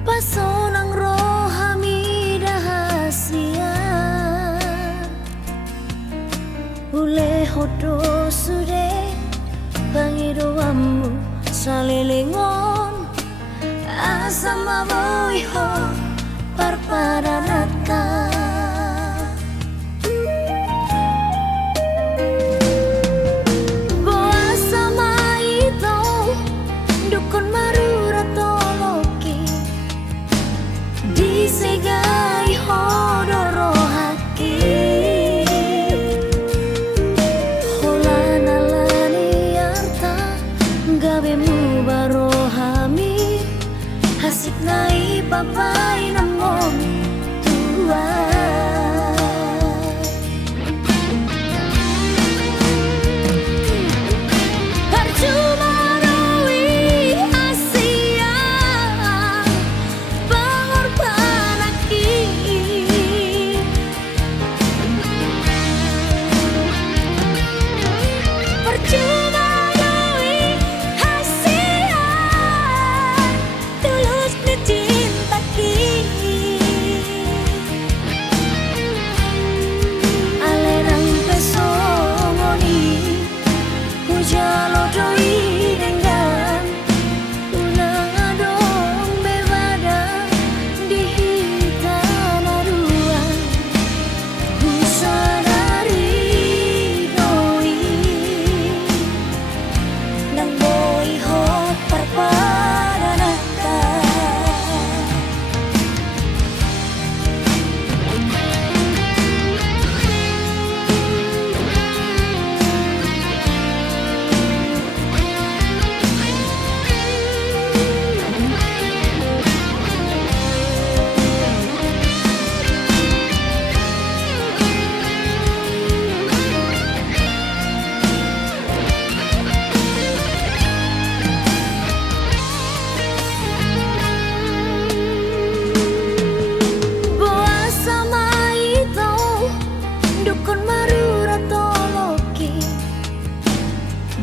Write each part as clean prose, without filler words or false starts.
Pasonang rohami rahasia Ule hodo sude pangidoamu salilingon Asam aboiho parpadanata Boa sama itu dukun marura toloki Disegai hodoro haki Holana lani arta gabe mu barohami Hasik nai papai namon tua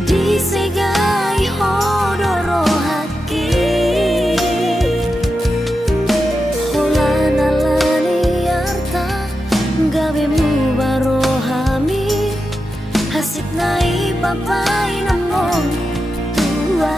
Disegai hodoro haki Holana lani arta gabe mu barohami Hasik nai papai namon tua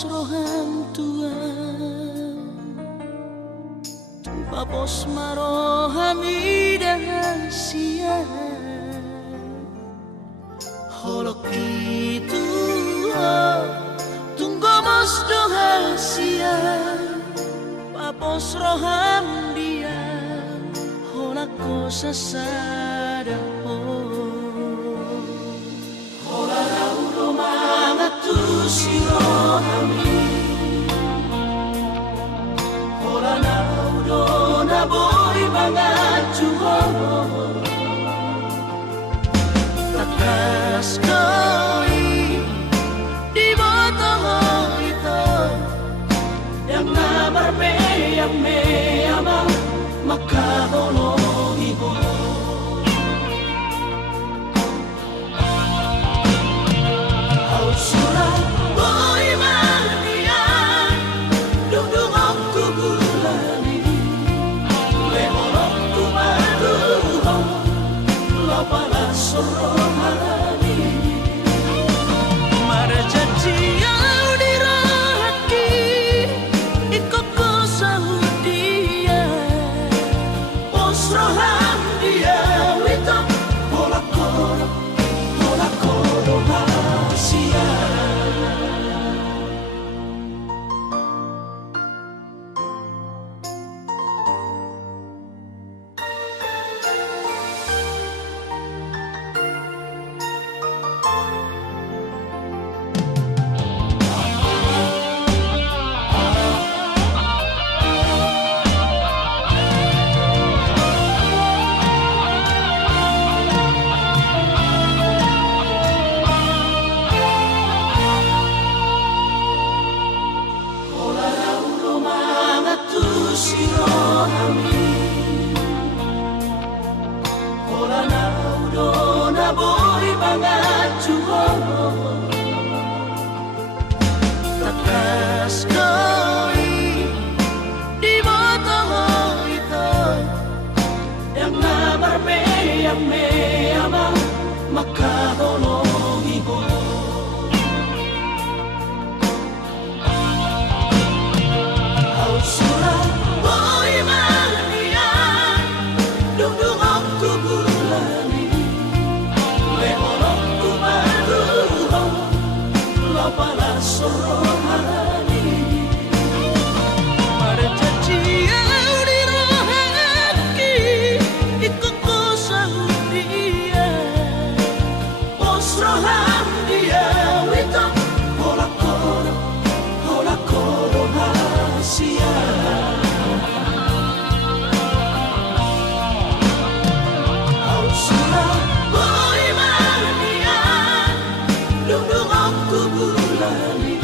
papos roham tua tu papos marohami dahasia holok itu tunggomos dohasia papos roham dia holak kosa sada hola lauro mangatu sirohami hola naudo na boy mangatu takas koi di botol itu yang nabar yang meyama makahono ibo au surat boy mania dudung aku bulani lehorok tu madu lapala sorohani marjati au dirahaki ikoko saudia posroham dia witam hola kodo hasia sirohami hola naudo na boy mangatu takas koi di botol itu yang nabar yang meyama makahono ibo au surat boy mania dudung aku bulani lehorok tu madu lapala sorohani marjati au dirahaki ikoko saudia posroham dia witam hola kodo hasia au surat boy mania dudung aku bulani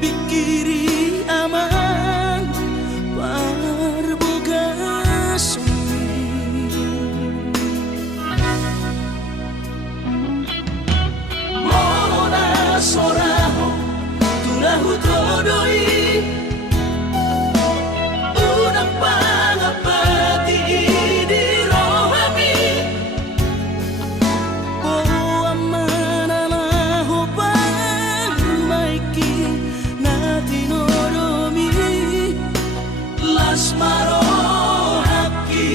pikiri aman parboga sumi Mona soraho tunahu todoi unang pangapati di rohami oh amana laho pangmaiki natinoromi las marohaki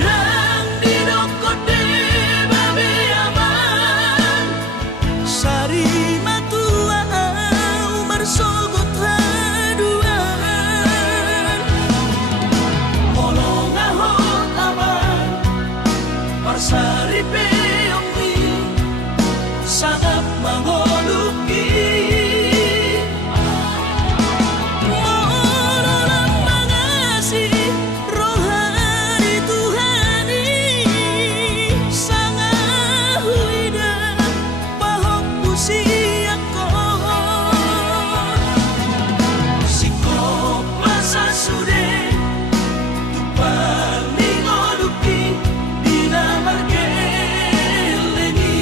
dan dinokote babe aman sari matua umar sogot haduan molong ahot aman parsari peongi sangat mangoluki Morolang mangasi rohani Tuhani sangat huida pahok pusiako sikop masa sude tupang ningoluki dinamargeleni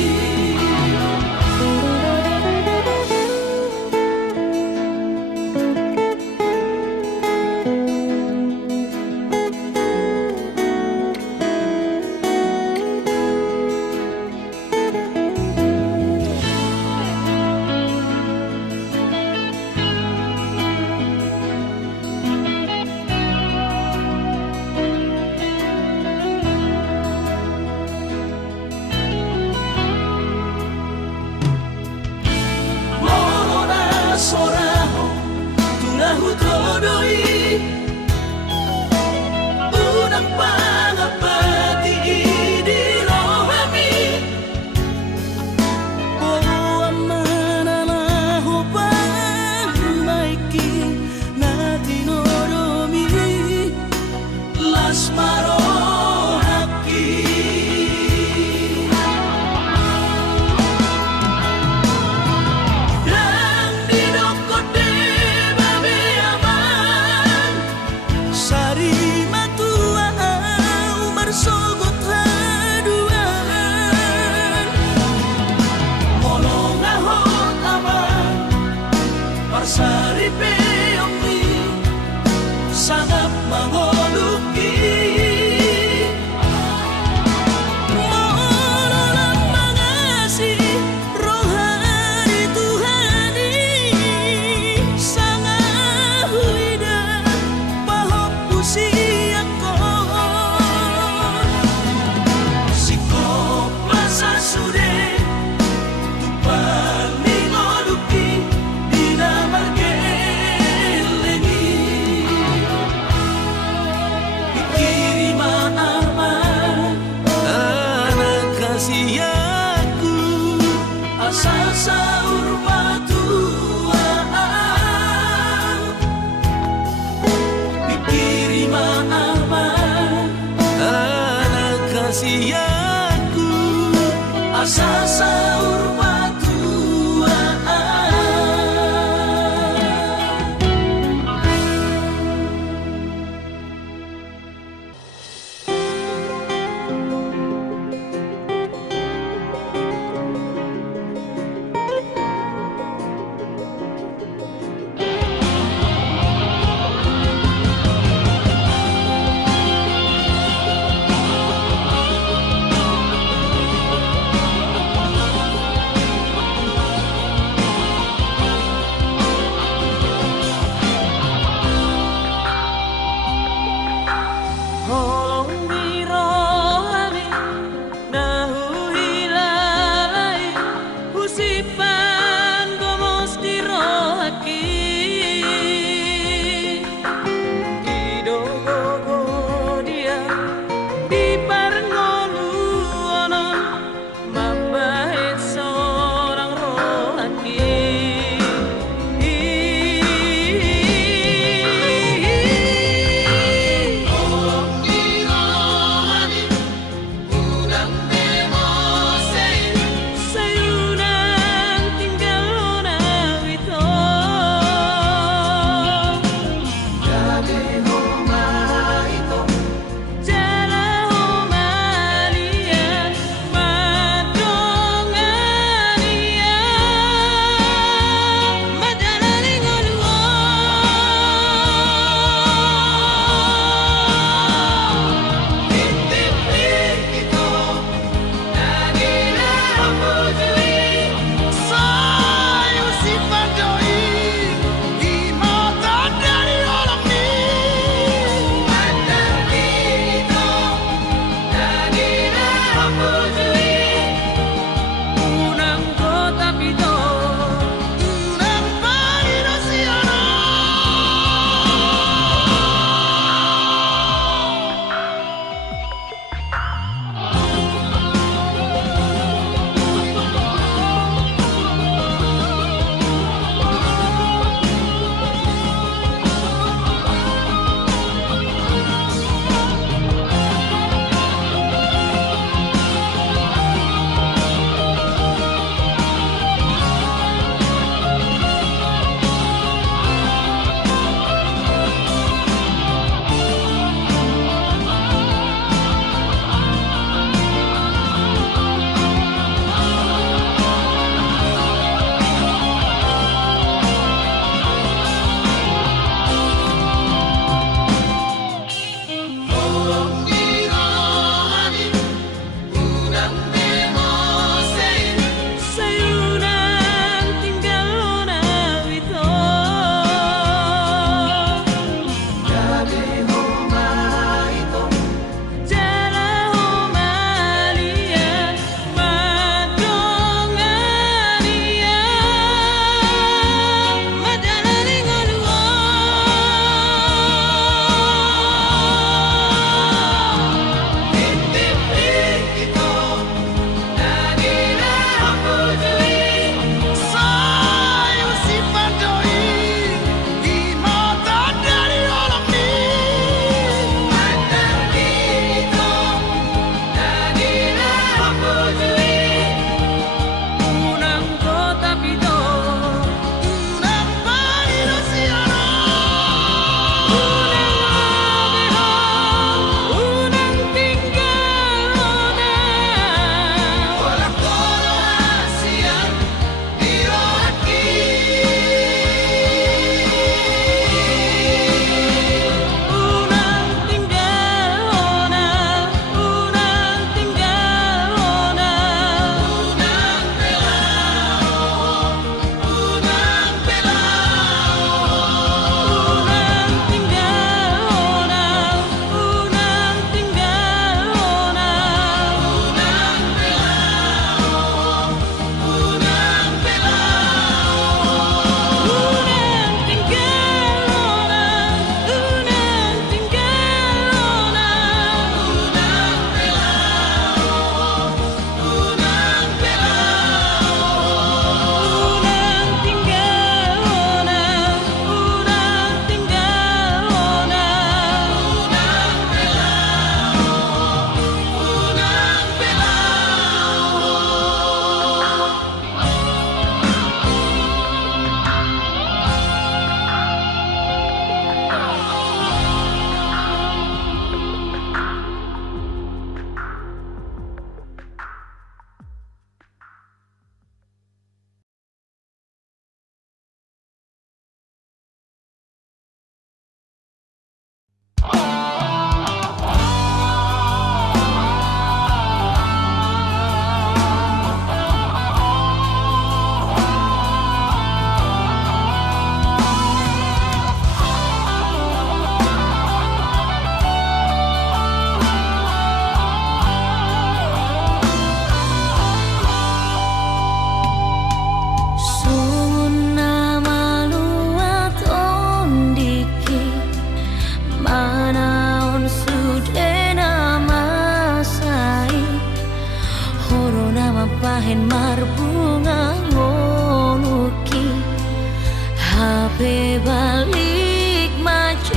Morona soraho tunahu todoi unang pangapati di rohami oh amana laho pangmaiki natinoromi las marohaki dan dinokote babe aman sari matua umar sogot haduan molong ahot aman parsari peongi sangat mangoluki Morolang mangasi rohani Tuhani sangat huida pahok pusiako sikop masa sude tupang ningoluki dinamargeleni pikiri maaman anak kasihku asal saur patuaan pikiri maaman anak kasihku asal saur patuaan angin marbunga ngono ki HP balik macet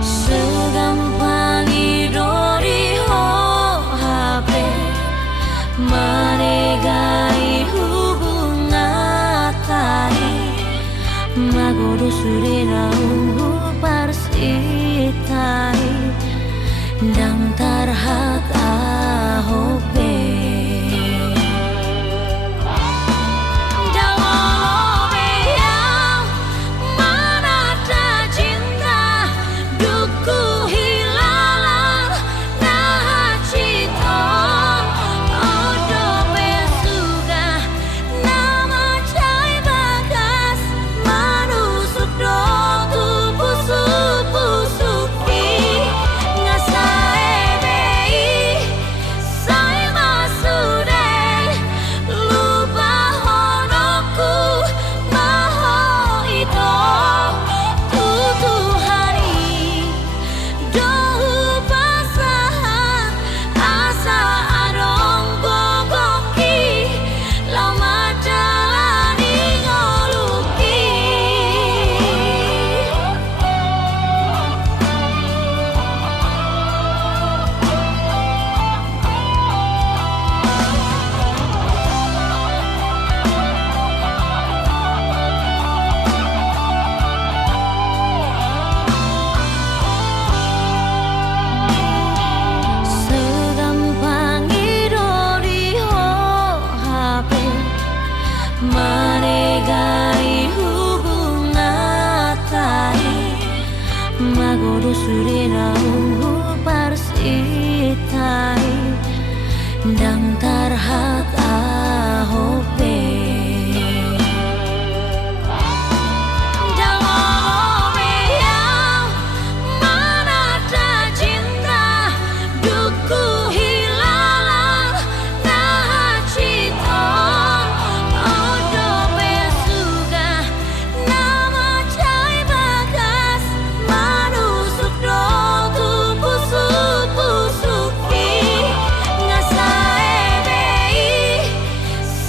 segampang idori ho HP manegai hubungan tadi magodo surena parsitai dang tarhat ahope magodo surena parsitai dang tarhat ahope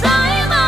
Say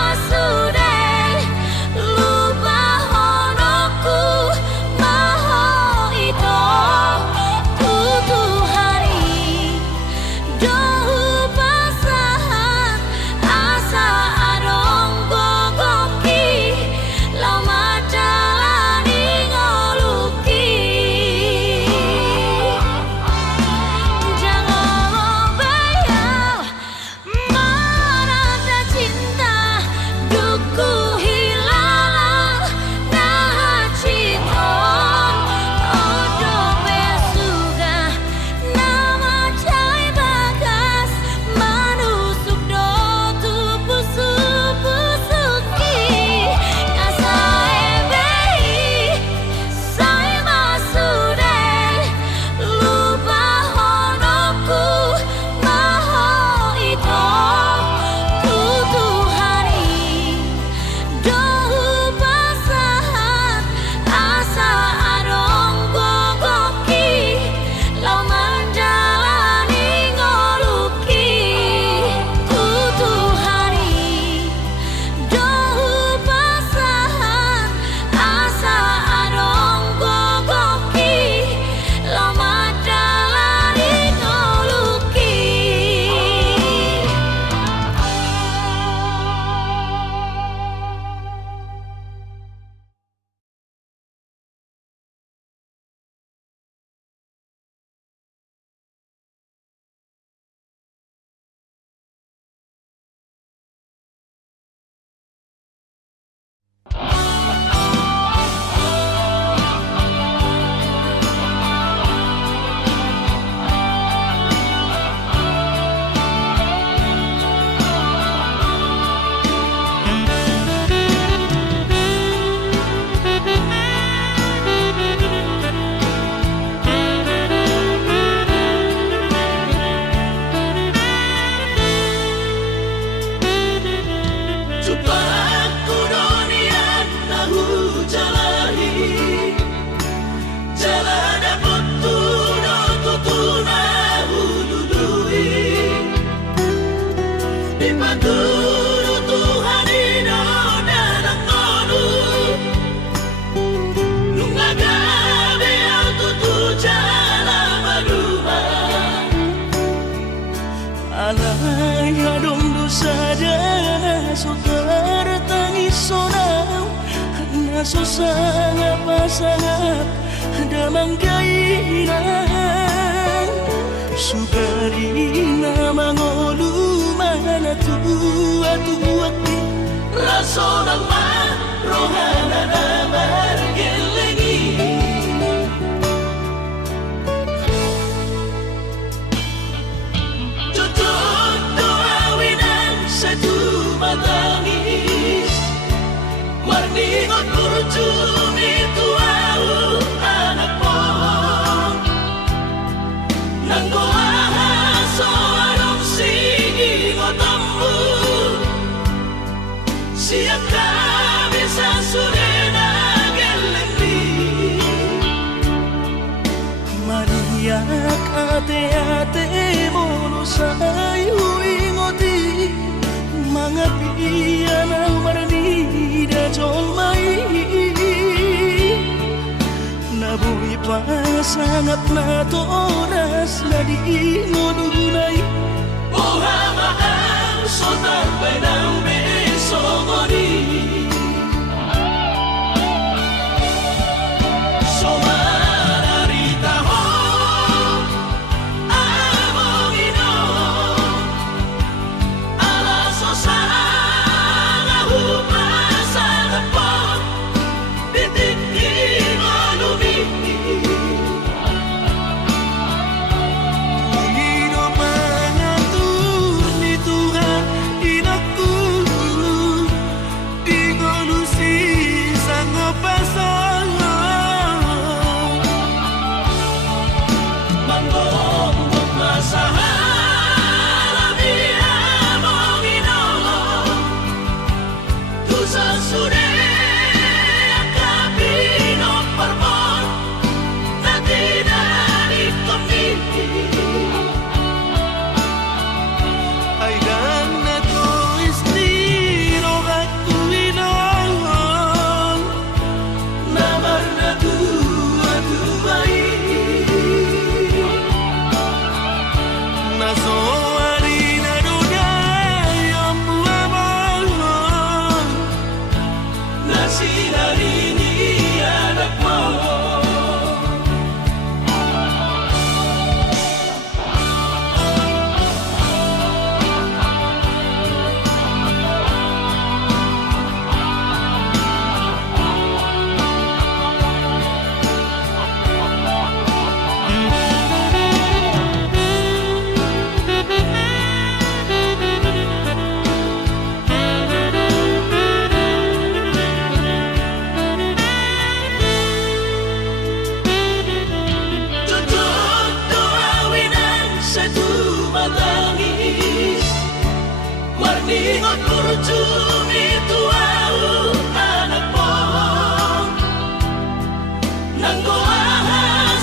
aso sangat pasangat damang kainan sugarina mangolu mana tua raso ng marohana na margelengi tutup doawinan sa tumatangis marningot kurjumi tuau anak mo nanggoaha so anong sige ngotammu siap kami sa surena gelendi mariak ate-ate mono sayu ingoti mga piyan ang maranida jolmai nabuhi pa sangat na to oras na di ngodunay Ohama ang sotar pa ng beso mo di So mararita ho among ino alaso sa ngahupa sa napot titik mo lumiti Marningot kurjumi tuau anak mo nanggoaha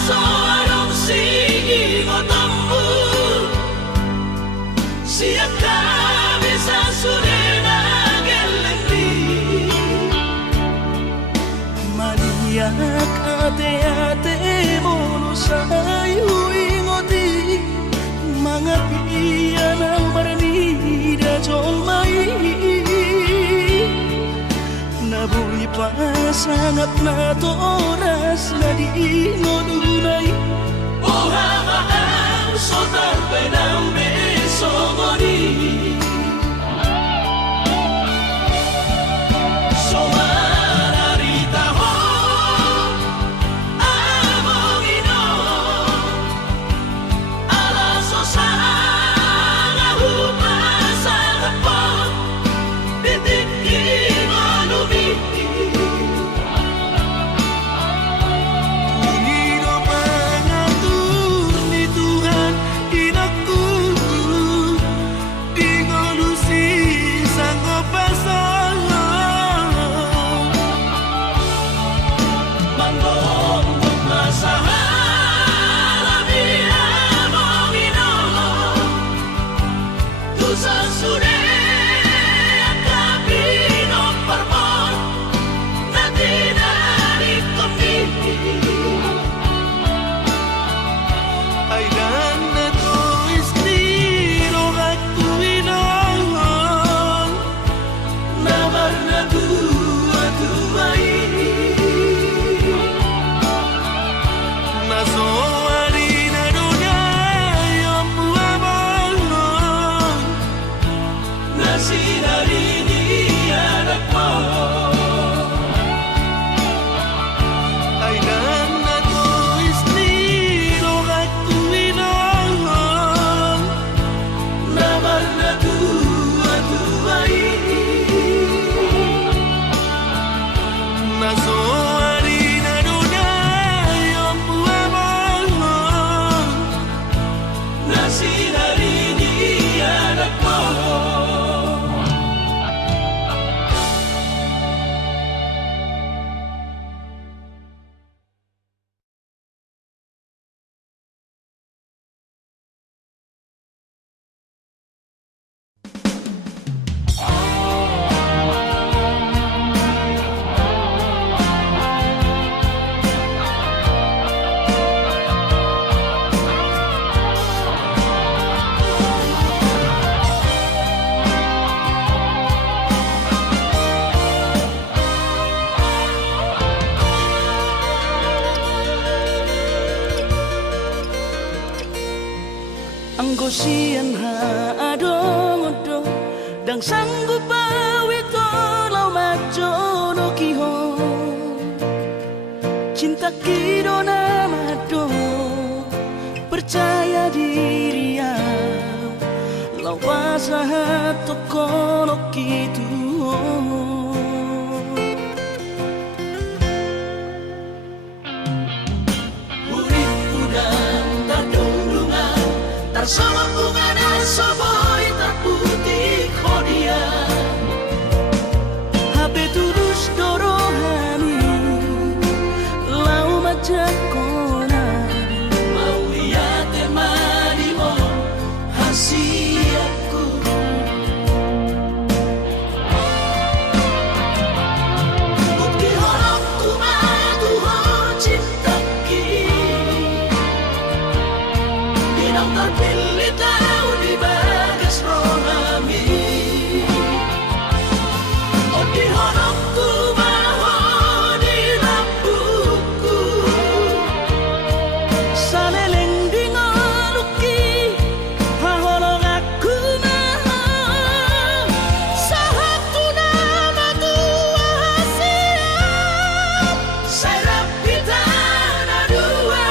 so anong sige ngotammu siap kami sa surena gelendi mariak ate-ate mono sayu ingoti mga piyan ang maranida jolmai nabuhi pa sangat na to oras na di ngodunay Ohama ang sotar pa ng beso mo di So mararita ho among ino alaso sa ngahupa sa napot titik mo lumiti Ungino pa anggo sian ha adong-odong dang sanggup bawi lau maco no kihong cinta kidona mado percaya diri ya lau pasahat tokono kitu sama bunga nasoboy terputih kodia HP tulus dorohani lau majak kona mau lihat temani mo hasiatku bukti horokku matu ho cinta terpilih tahu di bagas rohami oh di horokku bahwa di lampuku saleleng di ngoluki haholong aku maha sahatu nama tua hasiat saya pita na dua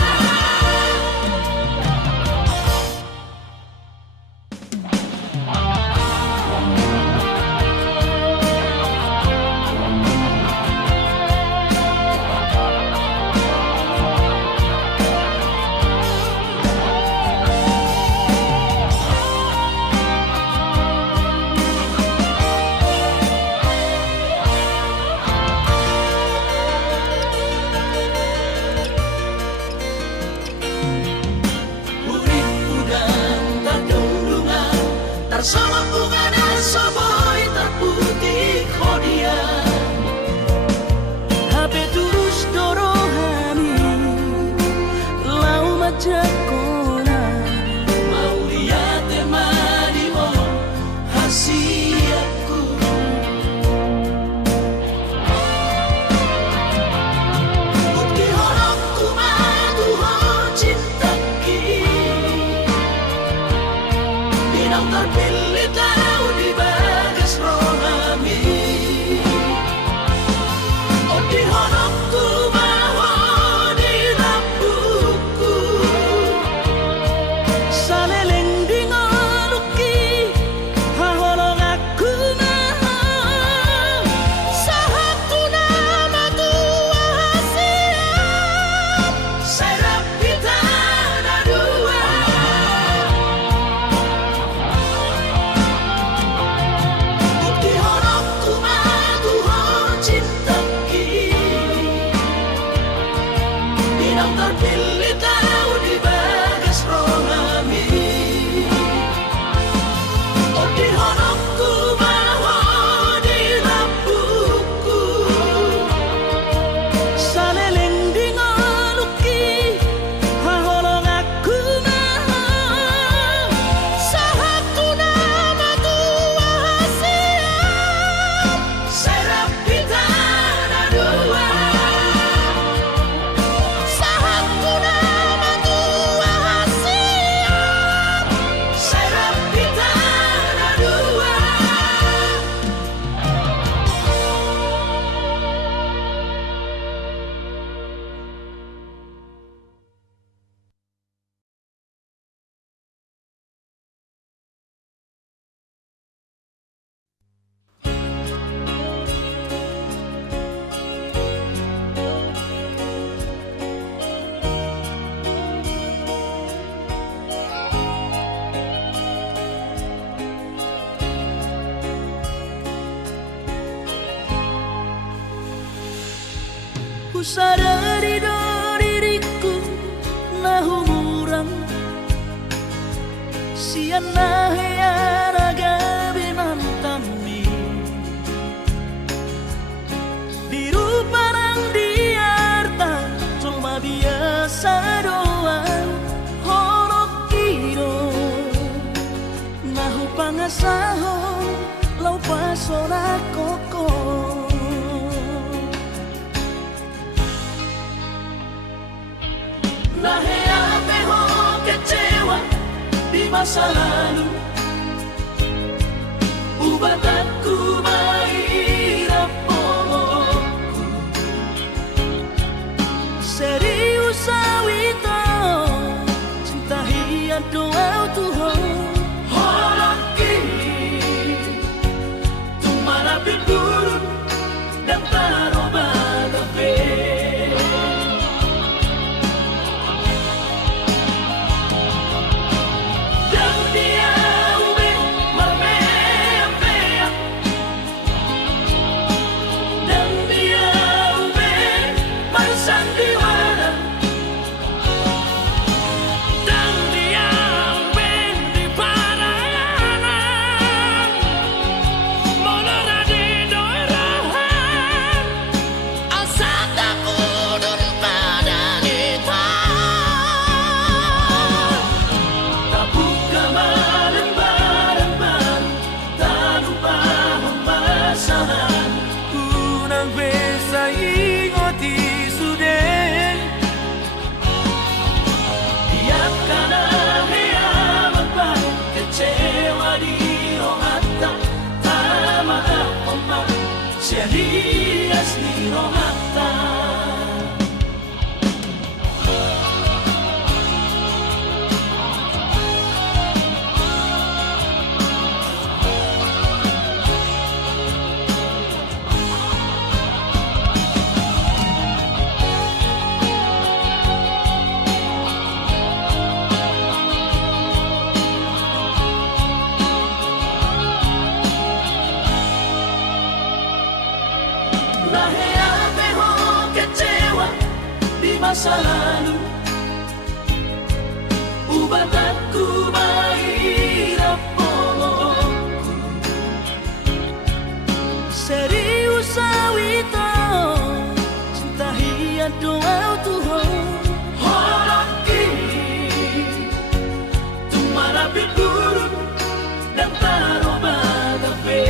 sama bunga nasoboy terputih kodia HP terus dorohani lau majak kona mau lihat temani mo hasiatku bukti horokku matu ho cinta Dinang terpilih tahu di bagas rohami oh di horokku bahwa di lampuku saleleng di ngoluki haholong aku maha sahatu nama tua hasiat saya pita na dua terpilih tahu di bagas rohami oh di horokku bahwa di lampuku saleleng di ngoluki haholong aku maha sahatu nama tua hasiat saya pita na dua sadari do diriku nah umuran sian nahya raga binantami di ruparang diarta cuma biasa doang horok kiro nahu pangasahon lau pasora koko Nahea peho kecewa di masa lalu. Ubah aku mahirap pomoku serius sawito cinta hiat doa Tuhan Holaki tumara pipurun dan taroba tape dan dia ube marmea dan dia ube marsandiwara dan dia ube di parayanan molora di doirahan asal takudun pada nita tabuka malembar-lembar tak lupa pembasahan kunang besa ingoti sudah biarkan hea membar kecewa di rohata tak maaf omak serius di rohata Lahea teho kecewa di masa lalu. Ubah aku mahirap pomoku serius sawito cinta hiat doa Tuhan Holaki tumara pipurun dan taroba tape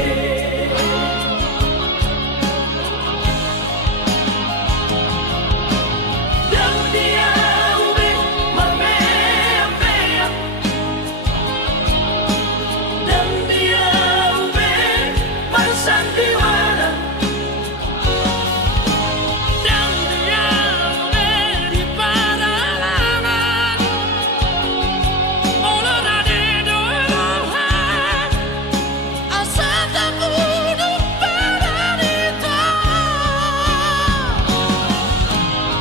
dan dia ube marmea dan dia ube marsandiwara dan dia ube di paralangan molora di doirahan asal takudun pada nita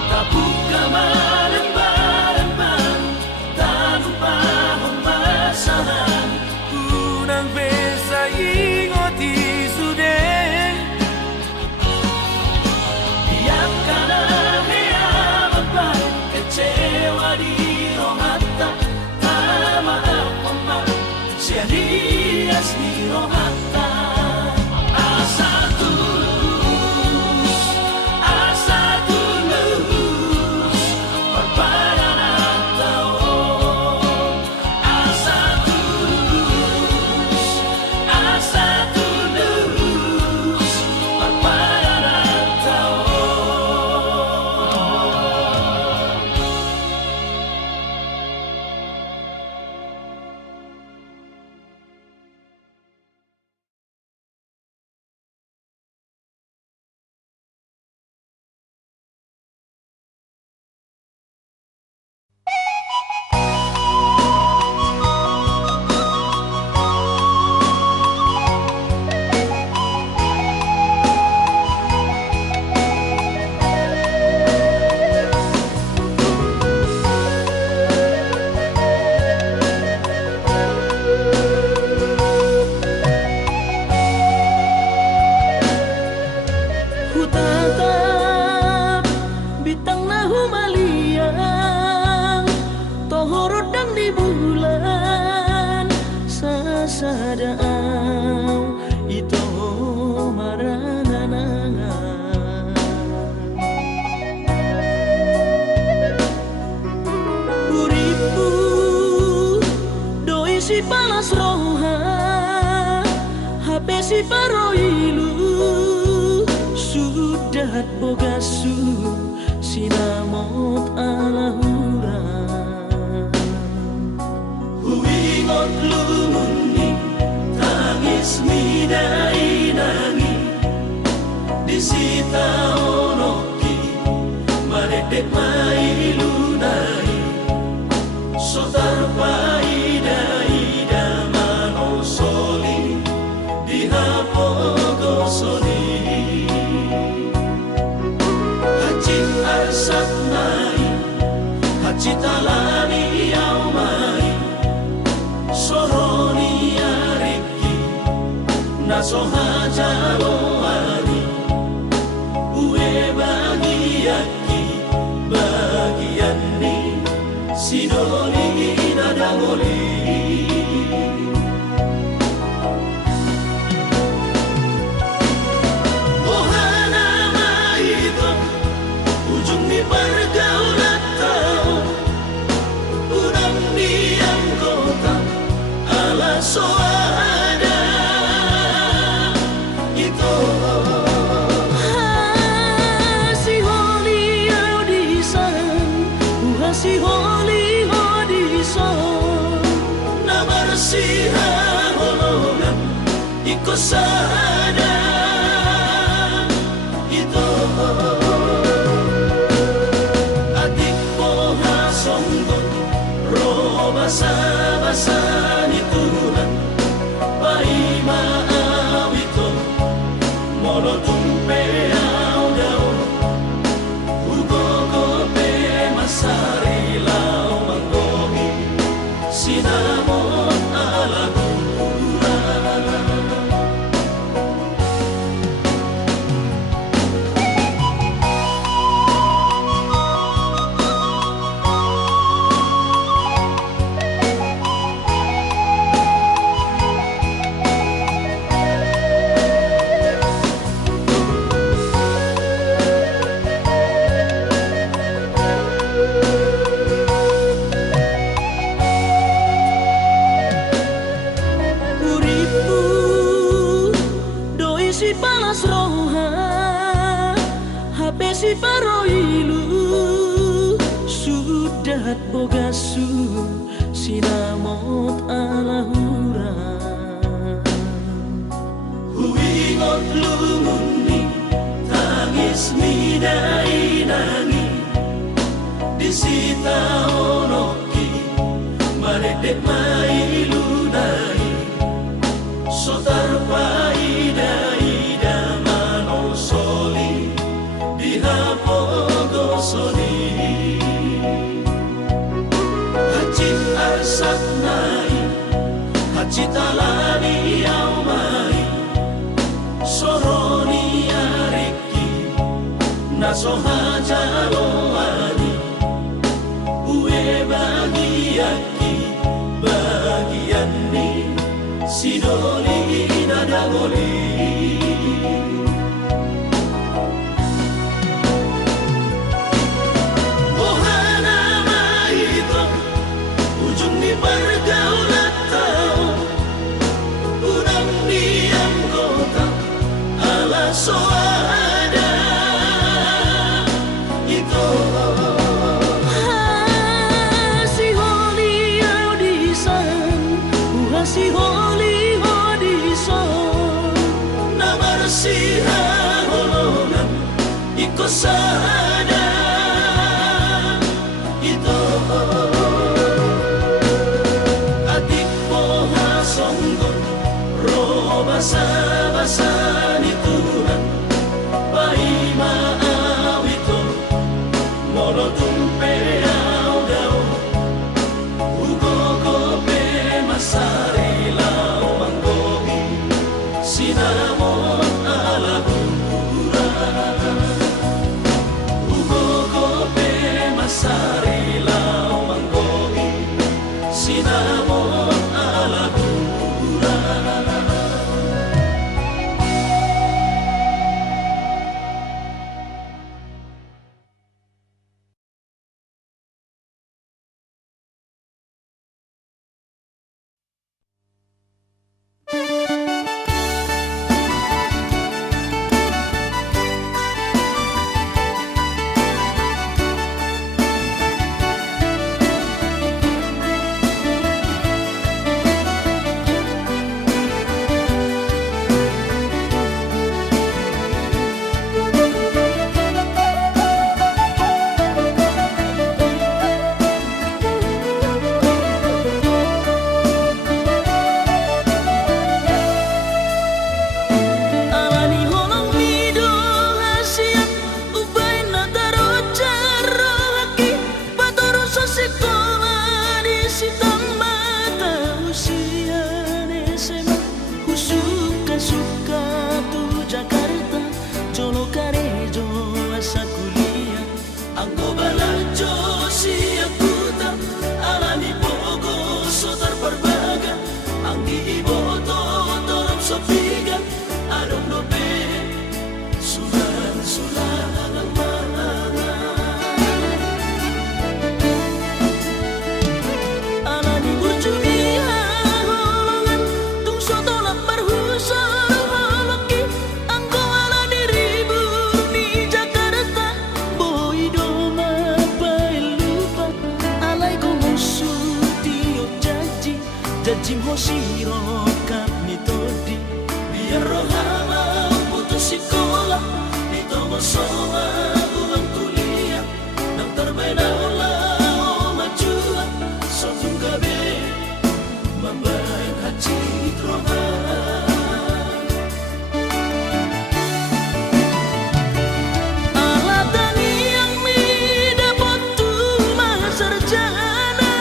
tabuka malembar-lembar tak lupa pembasahan kunang besa ingoti sudah biarkan hea membar kecewa di rohata tak maaf omak serius di rohata asa tulus berpadanan tao asa tulus berpadanan tao Hutatap bintang nahu maliang tohorot dang di bulan sasadaan itu maranganangan uripu doi si palas roha HP si paroilu sudat bogasu sinamot alahura huingo Uwingot lumuni tangis midai nangi disita onoki maredek mai lunai sotar paida ida manosoli dihapogo soli hacit arsat mai hacit alani au mai soroni ariki naso hajalo ani uwe bagiaki bagian ni sidoli nadangoli ohana mahito ujung di pergaulan tahu udang diam kota ala soada itu si holi audisan si holi audisan na bersih holongan ikut sada itu adik poha songgot roba basa nitulan pai maawito molo tumpe au dao ugogo pe masari lau manggogi sinamon ala gura si palas roha HP si paroilu sudat bogasu sinamot alahura huingot lumuni tangis midai nangi disita onoki maredek mai lunai sotar paida ida manosoli dihapogo soli hacit arsat nai hacit alani au mai soroni ariki naso hajalo ani uwe bagiaki bagian ni sidoli nadangoli ohana mahito ujung di pergaulan tahu udang diam kota ala soada itu si holi audisan si holi na bersih holongan ikut sada itu adik poha songgot roba basa nitulan pai maawito molo tumpe au dao ugogo pe masari lau manggogi sinamon ala gura ugogo pe masari lau manggogi sinamon ala gura si mata usia SMA suka tu Jakarta jolo karejo asa kuliah anggo balajo si akuta alani pogo sotar perbaga anggi iboto torop sopiga adong dobe sulan alang alani burjulia golongan tung soto lapar husor holoki anggo alani ribur ni Jakarta boy doma pai lupa alai ko musuh tiop janji hosiro kap ni todi biar rohama putus sekolah di tomo soa uang kuliah nang terbeda olah majuan sotung gabe membayang haji rohama alatani yang mi dapat tu sarjana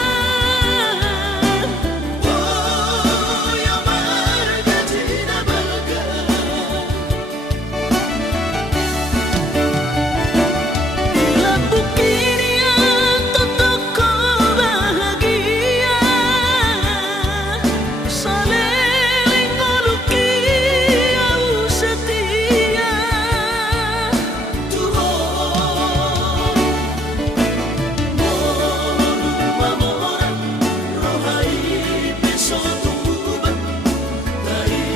yang marga tidak balga bila bukirian totoko bahagia saling ngoluki au setia Tuhan Mamora rohai peso tumbuban dari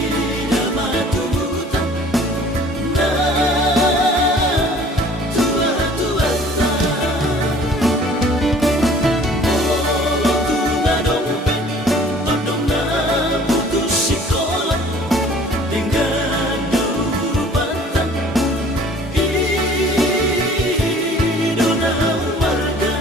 nama tubutan na tua na tunga dompe todong na putus sekolah tinggal durubatan idona marga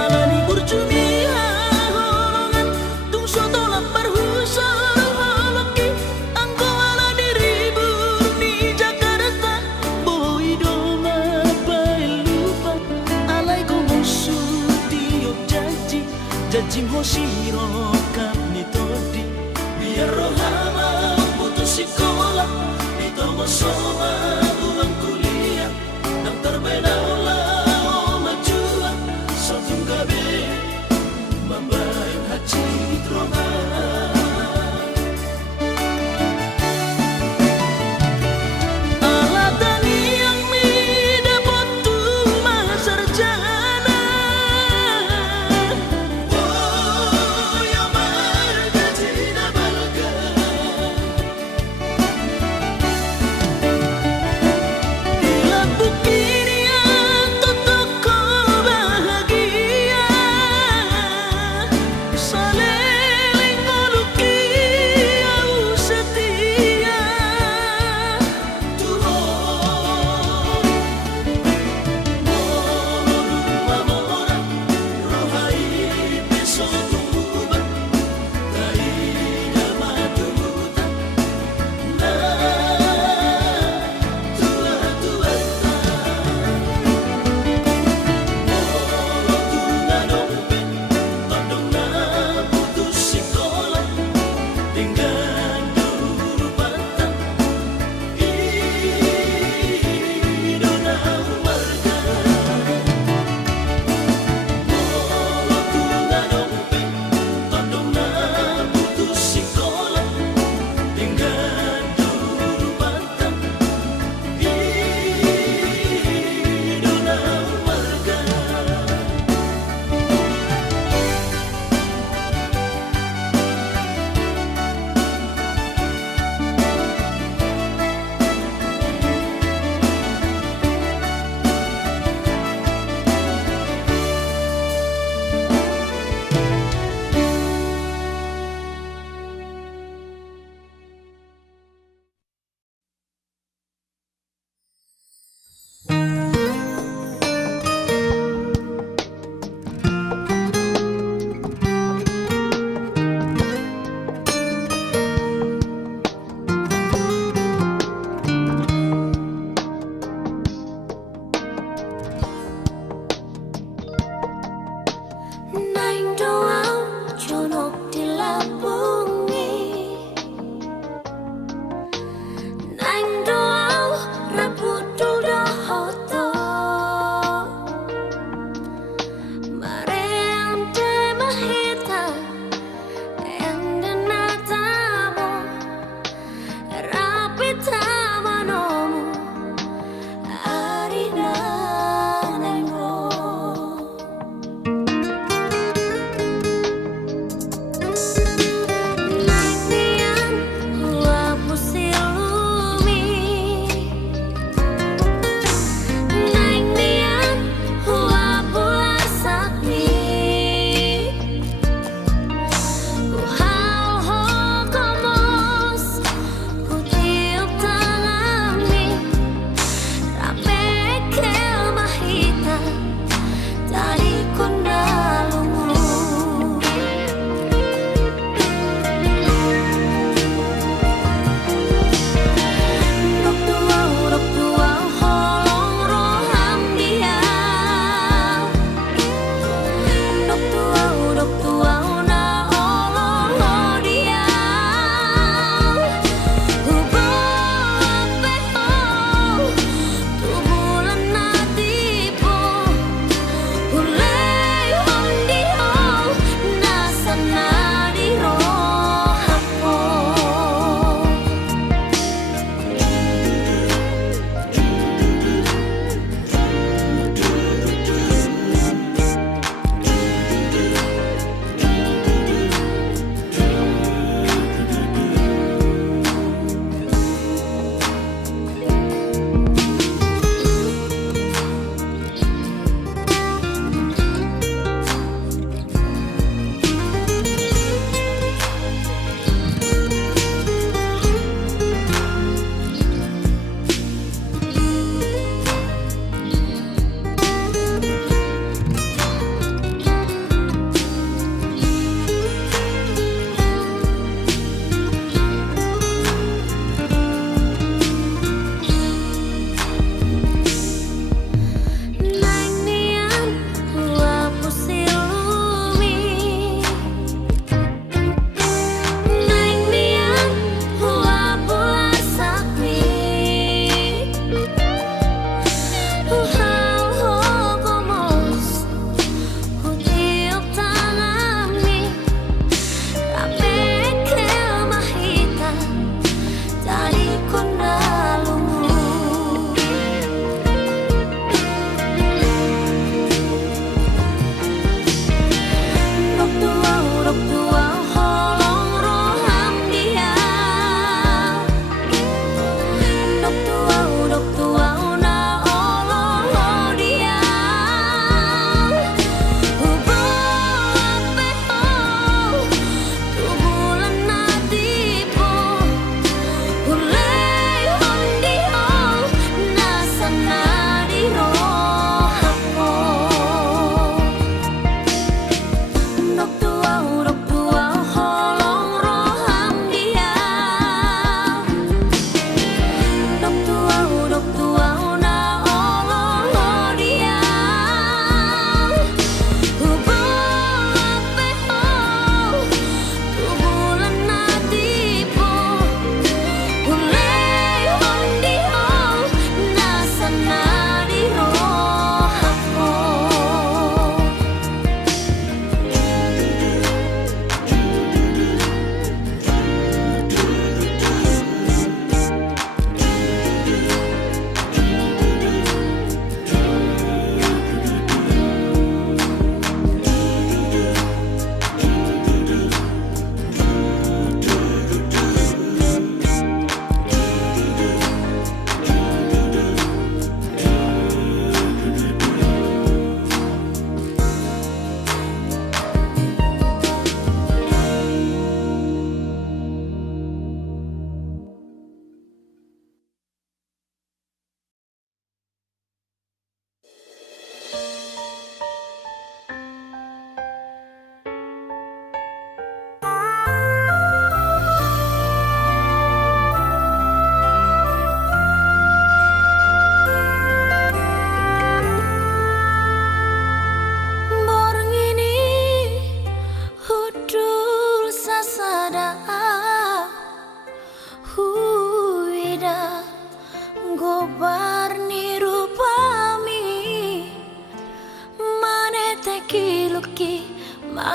alani burjulia golongan tung soto lapar husor holoki anggo alani ribur ni Jakarta boy doma pai lupa alai ko musuh tiop janji hosiro kap ni todi biar rohama putus sekolah di tomo soa uang kuliah nang terbeda olah majuan sotung gabe membayang haji rohama alatani yang mi dapat tu sarjana yang marga tidak balga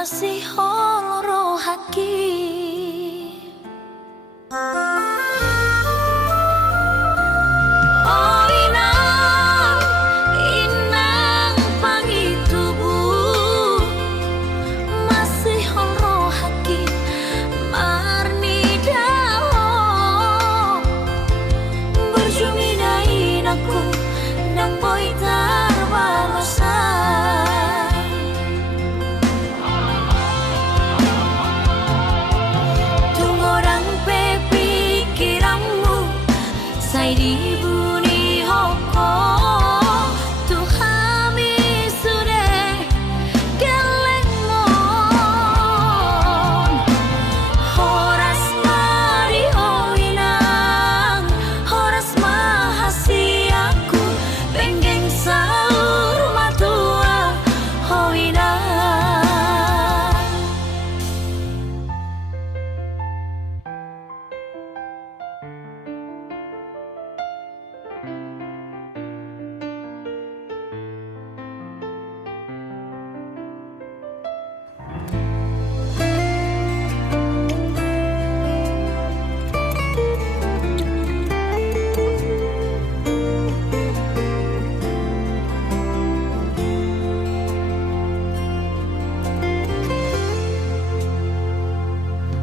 masih holoro haki. Oh inang, inang pangitubu masih holoro haki marni dao berjuminain aku nang boy tarbalosan. Tunggu dang pe pikiranmu say di buni hoko tuhami sudah gelengon horas mari hoinang horas mahasi aku penggeng sahur matua hoinang.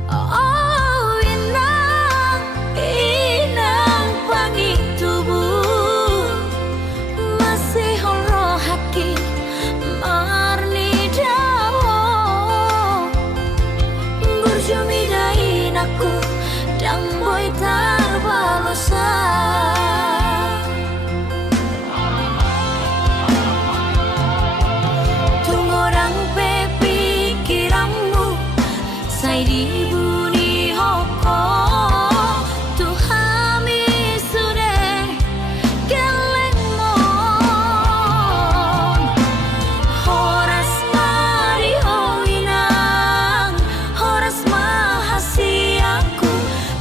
Oh inang, inang pangitubu masih holo haki marni dao berjuminain aku dang boy tarbalosan. Tunggu dang pe pikiranmu say di buni hoko tuhami sudah gelengon horas mari hoinang horas mahasi aku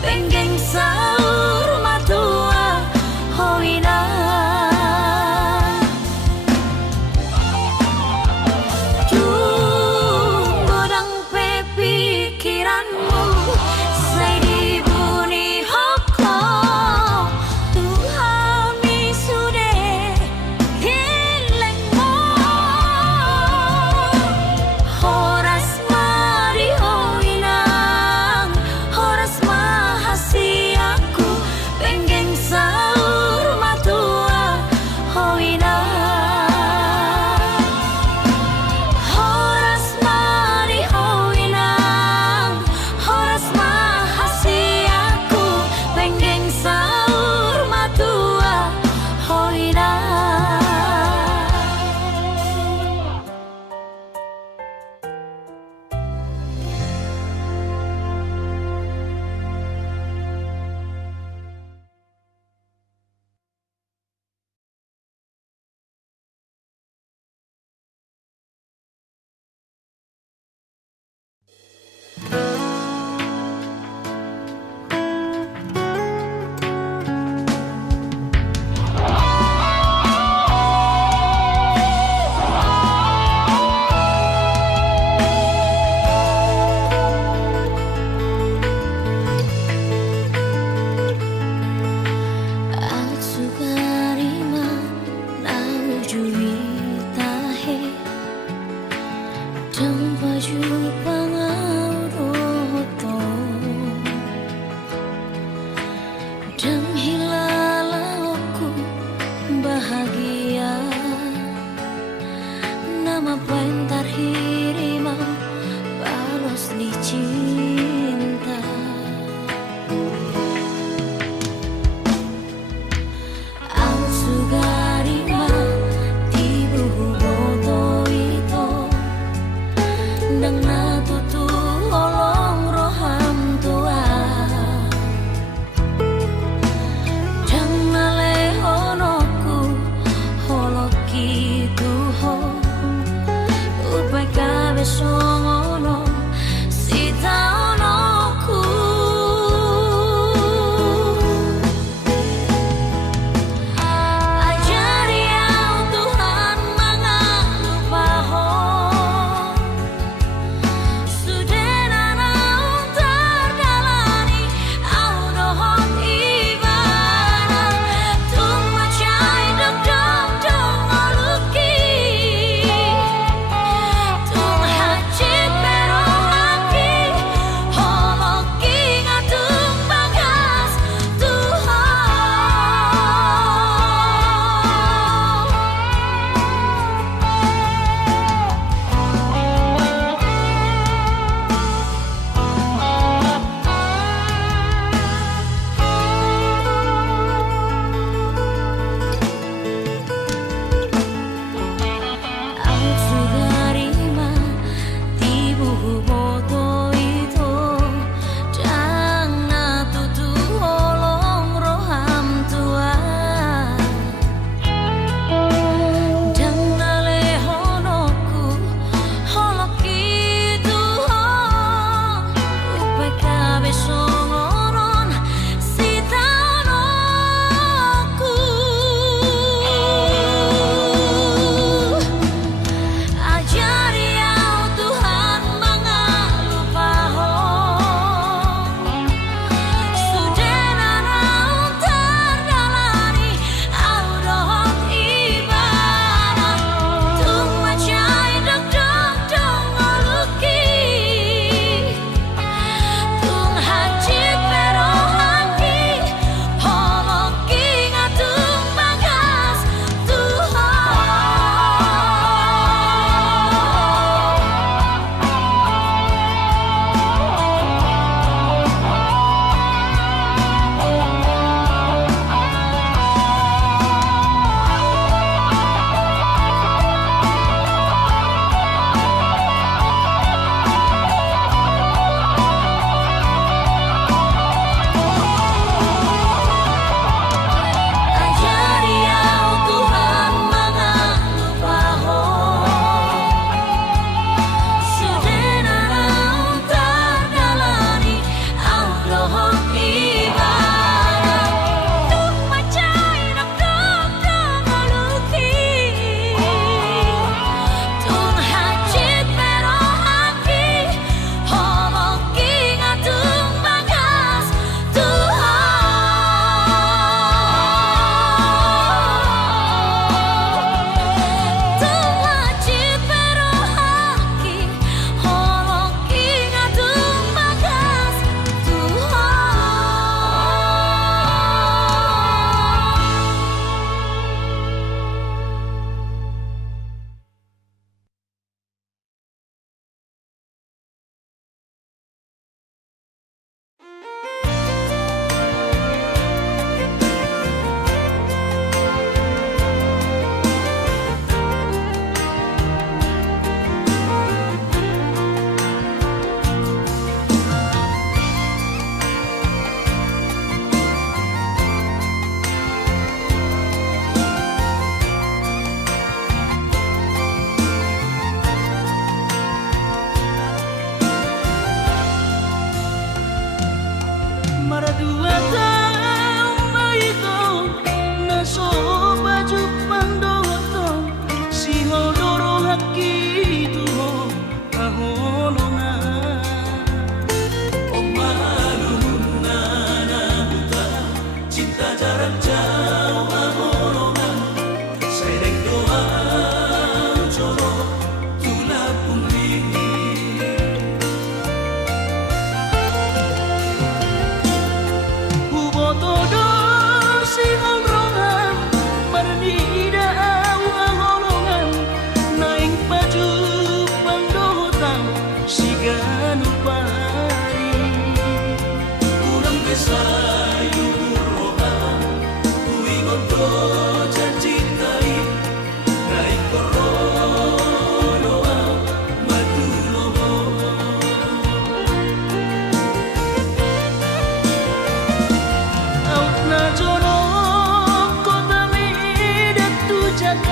penggeng sahur matua hoinang. Tunggu dang pe pikiranmu say di buni hoko tuhami sudah gelengon horas mari hoinang horas mahasi aku penggeng sahur matua hoinang. Horas mari hoinang horas mahasi aku penggeng sahur matua hoinang. Atsugarima naujui tahe dang baju pangauroto dang hilalaku bahagia nama pentar hirima balos ni cinta. Atsugarima tibuhu boto ito nang natutu olong roham tua dang nalehonoku holoki tuho upai kabe songono sita onoku. Ajari au Tuhan mangalupaho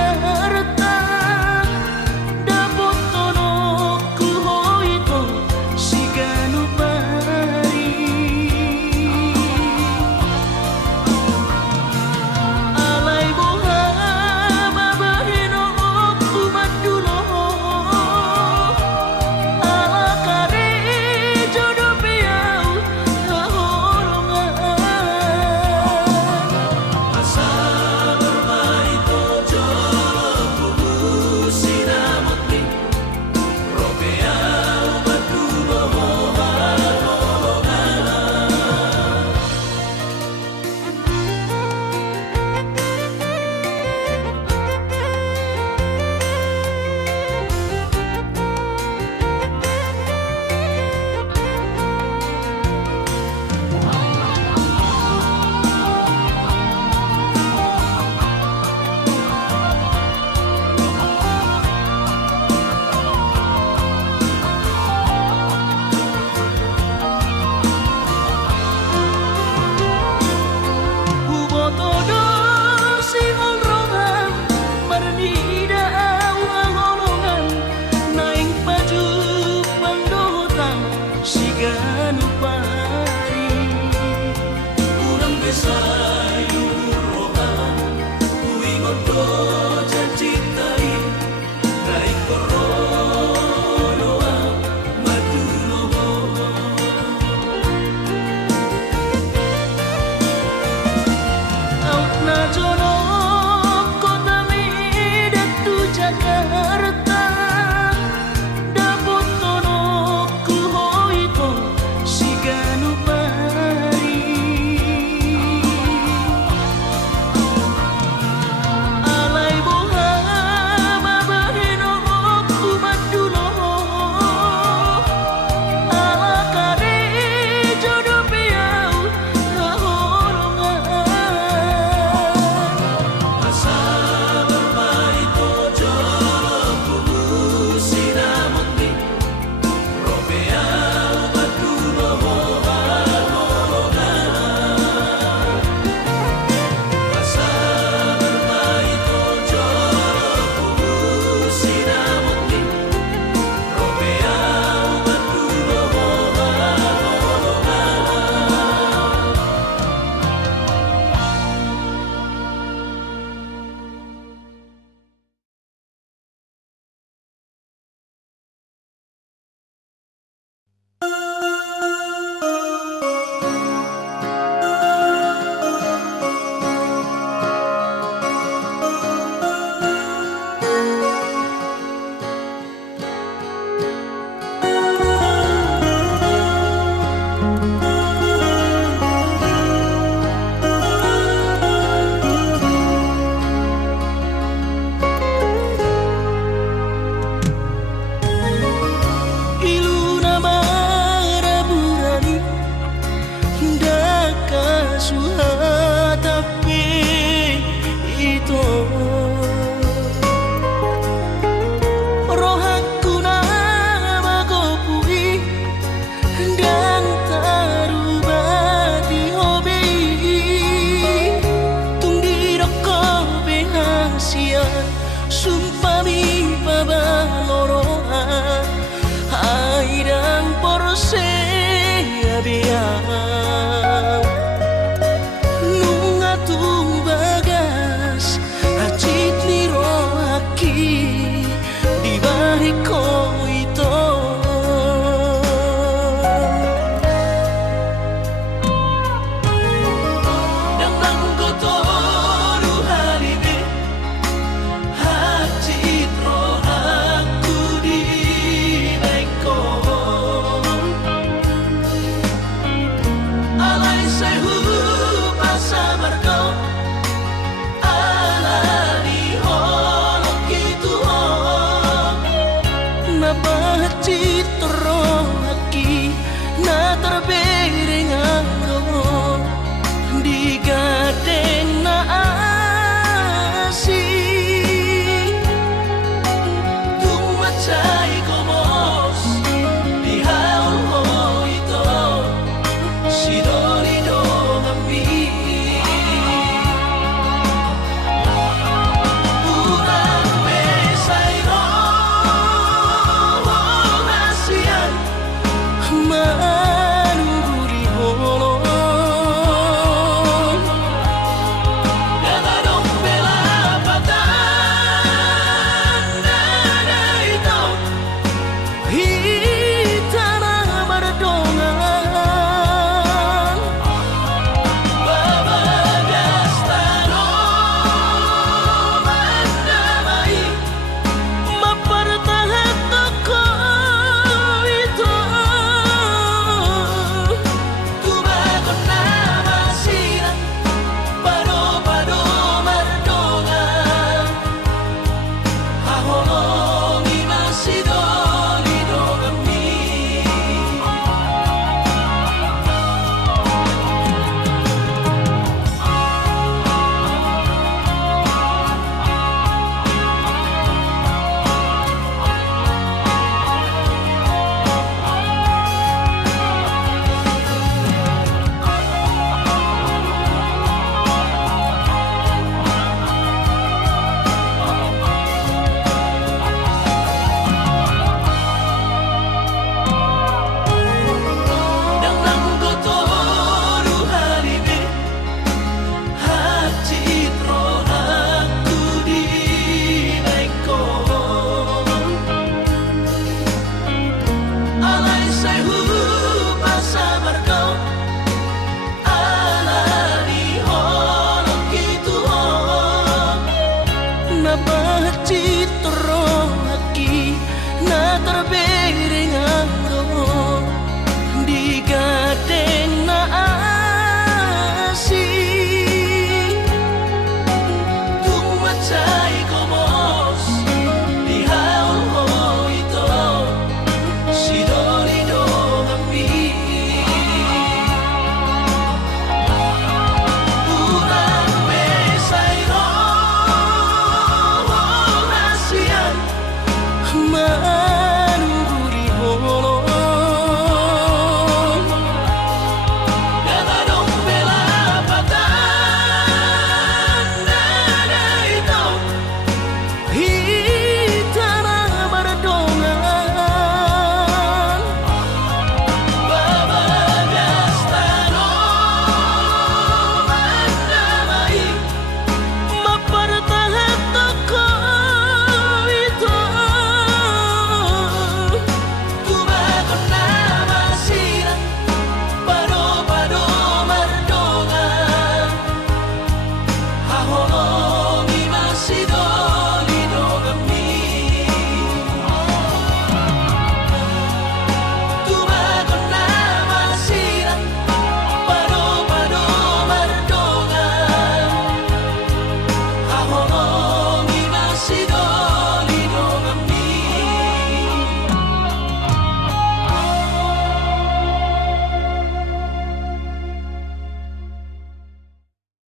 Jakarta dapot tono ku hoito siganu pari alay boha mabahino ku madulo ala kare jodoh piau hahorongan asa bermain tojo kubu sinamot ni ropea madulo Ubotodo si olrongan Marnida awang-olongan Naing baju pandotan si ganu pari Urang besayu rohan Uingon do jancintai Naik koronoa maduloho na jono kota midatu Jakarta dapot tono ku hoito siganu pari alay boha mabahino ku madulo ala kare jodoh piau hahorongan asa bermain tojo kubu sinamot ni ropea madulo hahorongan asa bermain tojo kubu sinamot ni ropea madulo hahorongan Iluna maraburani daka suhatapi itu rohaku nama gopui dan tarubati hobi tungdi roko behasian sumpami pabalorohan airang porse abiang nunga tu bagas acit ni rohaki di balik ko ito Nang langgo to ruhalibe hati hati terong haki na terbereng